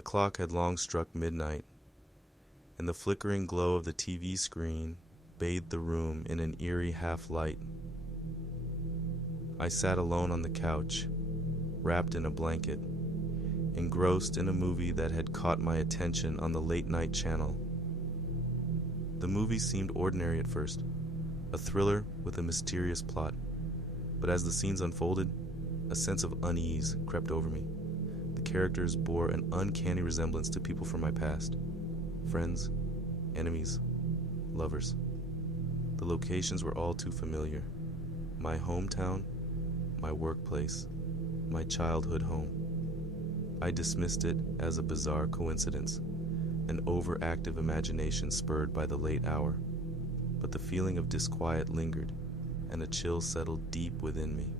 The clock had long struck midnight, and the flickering glow of the TV screen bathed the room in an eerie half-light. I sat alone on the couch, wrapped in a blanket, engrossed in a movie that had caught my attention on the late-night channel. The movie seemed ordinary at first, a thriller with a mysterious plot, but as the scenes unfolded, a sense of unease crept over me. The characters bore an uncanny resemblance to people from my past. Friends, enemies, lovers. The locations were all too familiar. My hometown, my workplace, my childhood home. I dismissed it as a bizarre coincidence, an overactive imagination spurred by the late hour. But the feeling of disquiet lingered, and a chill settled deep within me.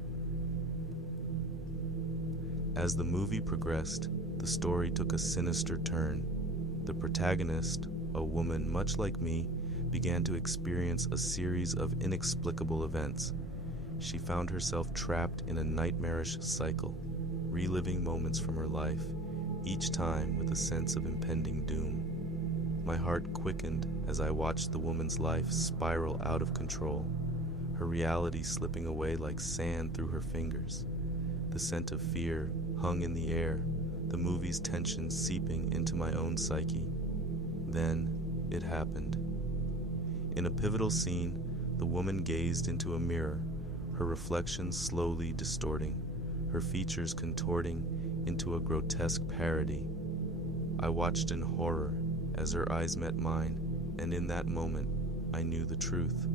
As the movie progressed, the story took a sinister turn. The protagonist, a woman much like me, began to experience a series of inexplicable events. She found herself trapped in a nightmarish cycle, reliving moments from her life, each time with a sense of impending doom. My heart quickened as I watched the woman's life spiral out of control, her reality slipping away like sand through her fingers. The scent of fear hung in the air, the movie's tension seeping into my own psyche. Then it happened. In a pivotal scene, the woman gazed into a mirror, her reflection slowly distorting, her features contorting into a grotesque parody. I watched in horror as her eyes met mine, and in that moment, I knew the truth.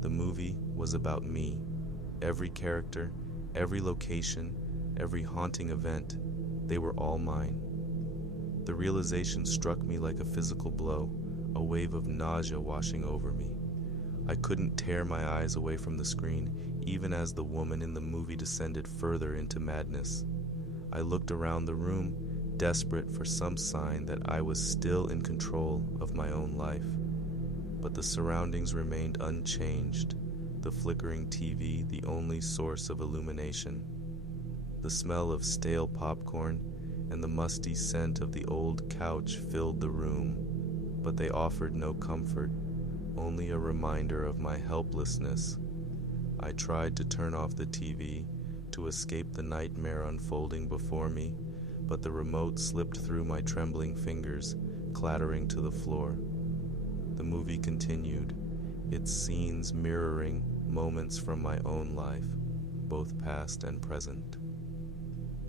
The movie was about me. Every character, every location, every haunting event, they were all mine. The realization struck me like a physical blow, a wave of nausea washing over me. I couldn't tear my eyes away from the screen, even as the woman in the movie descended further into madness. I looked around the room, desperate for some sign that I was still in control of my own life. But the surroundings remained unchanged, the flickering TV the only source of illumination. The smell of stale popcorn and the musty scent of the old couch filled the room, but they offered no comfort, only a reminder of my helplessness. I tried to turn off the TV to escape the nightmare unfolding before me, but the remote slipped through my trembling fingers, clattering to the floor. The movie continued, its scenes mirroring moments from my own life, both past and present.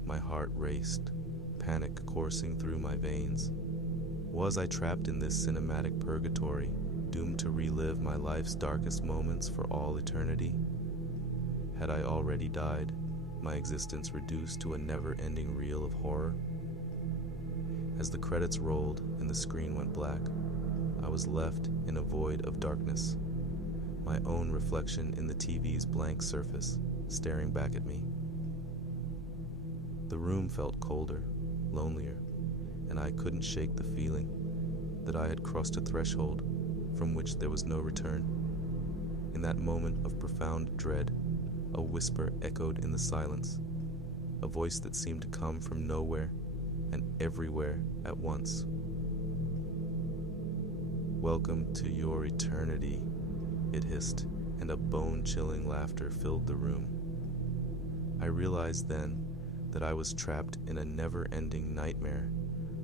My heart raced, panic coursing through my veins. Was I trapped in this cinematic purgatory, doomed to relive my life's darkest moments for all eternity? Had I already died, my existence reduced to a never-ending reel of horror? As the credits rolled and the screen went black, I was left in a void of darkness, my own reflection in the TV's blank surface, staring back at me. The room felt colder, lonelier, and I couldn't shake the feeling that I had crossed a threshold from which there was no return. In that moment of profound dread, a whisper echoed in the silence, a voice that seemed to come from nowhere and everywhere at once. "Welcome to your eternity," it hissed, and a bone-chilling laughter filled the room. I realized then that I was trapped in a never-ending nightmare,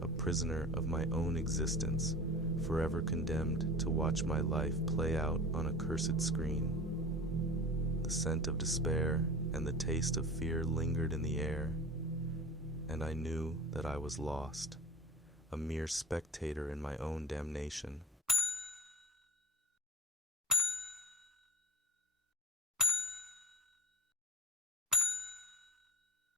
a prisoner of my own existence, forever condemned to watch my life play out on a cursed screen. The scent of despair and the taste of fear lingered in the air, and I knew that I was lost, a mere spectator in my own damnation.